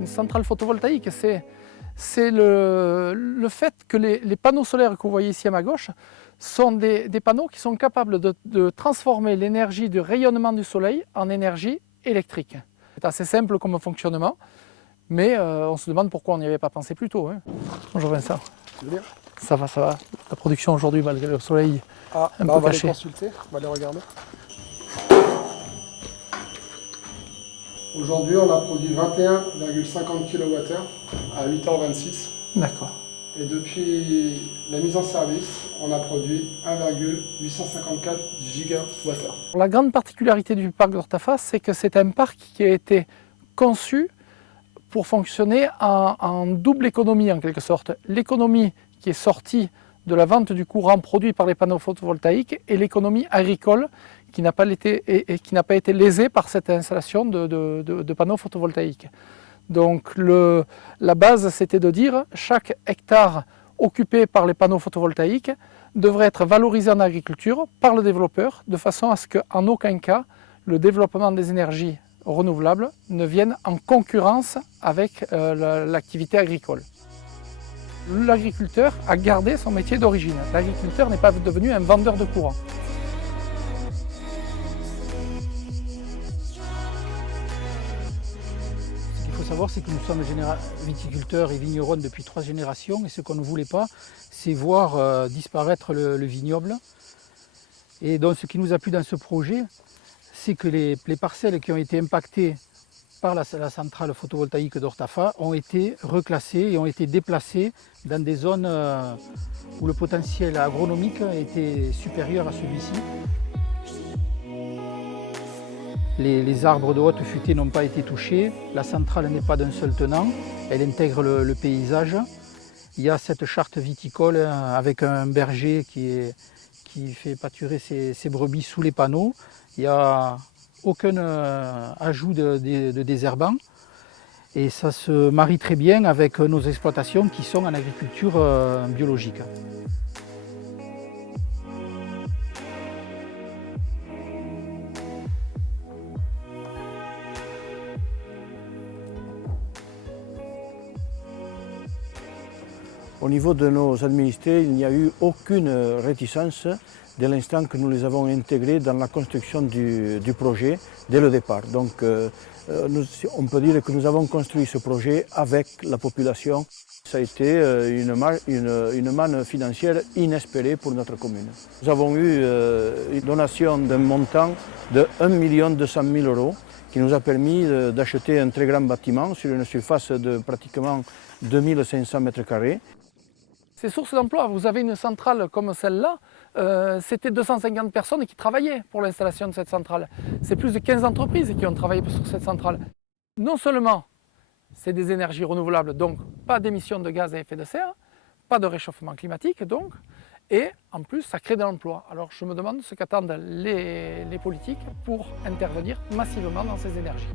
Une centrale photovoltaïque, c'est le fait que les panneaux solaires que vous voyez ici à ma gauche sont des panneaux qui sont capables de transformer l'énergie du rayonnement du soleil en énergie électrique. C'est assez simple comme fonctionnement, mais on se demande pourquoi on n'y avait pas pensé plus tôt. Hein. Bonjour Vincent. Bien. Ça va, ça va. La production aujourd'hui, malgré le soleil un peu on va caché. les consulter, on va les regarder. Aujourd'hui, on a produit 21,50 kWh à 8h26. D'accord. Et depuis la mise en service, on a produit 1,854 GWh. La grande particularité du parc d'Ortafas, c'est que c'est un parc qui a été conçu pour fonctionner en double économie en quelque sorte. L'économie qui est sortie de la vente du courant produit par les panneaux photovoltaïques et l'économie agricole qui n'a pas été lésée par cette installation de panneaux photovoltaïques. Donc la base, c'était de dire chaque hectare occupé par les panneaux photovoltaïques devrait être valorisé en agriculture par le développeur de façon à ce qu'en aucun cas le développement des énergies renouvelables ne viennent en concurrence avec l'activité agricole. L'agriculteur a gardé son métier d'origine. L'agriculteur n'est pas devenu un vendeur de courant. Ce qu'il faut savoir, c'est que nous sommes viticulteurs et vignerons depuis 3 générations et ce qu'on ne voulait pas, c'est voir disparaître le vignoble. Et donc ce qui nous a plu dans ce projet, c'est que les parcelles qui ont été impactées par la centrale photovoltaïque d'Ortafas ont été reclassées et ont été déplacées dans des zones où le potentiel agronomique était supérieur à celui-ci. Les arbres de haute futée n'ont pas été touchés, la centrale n'est pas d'un seul tenant, elle intègre le paysage. Il y a cette charte viticole avec un berger qui fait pâturer ses brebis sous les panneaux. Il n'y a aucun ajout de désherbant et ça se marie très bien avec nos exploitations qui sont en agriculture biologique. Au niveau de nos administrés, il n'y a eu aucune réticence dès l'instant que nous les avons intégrés dans la construction du projet dès le départ. Donc on peut dire que nous avons construit ce projet avec la population. Ça a été une manne financière inespérée pour notre commune. Nous avons eu une donation d'un montant de 1 200 000 € qui nous a permis d'acheter un très grand bâtiment sur une surface de pratiquement 2500 m². C'est source d'emploi. Vous avez une centrale comme celle-là, c'était 250 personnes qui travaillaient pour l'installation de cette centrale. C'est plus de 15 entreprises qui ont travaillé sur cette centrale. Non seulement c'est des énergies renouvelables, donc pas d'émissions de gaz à effet de serre, pas de réchauffement climatique donc, et en plus ça crée de l'emploi. Alors je me demande ce qu'attendent les politiques pour intervenir massivement dans ces énergies.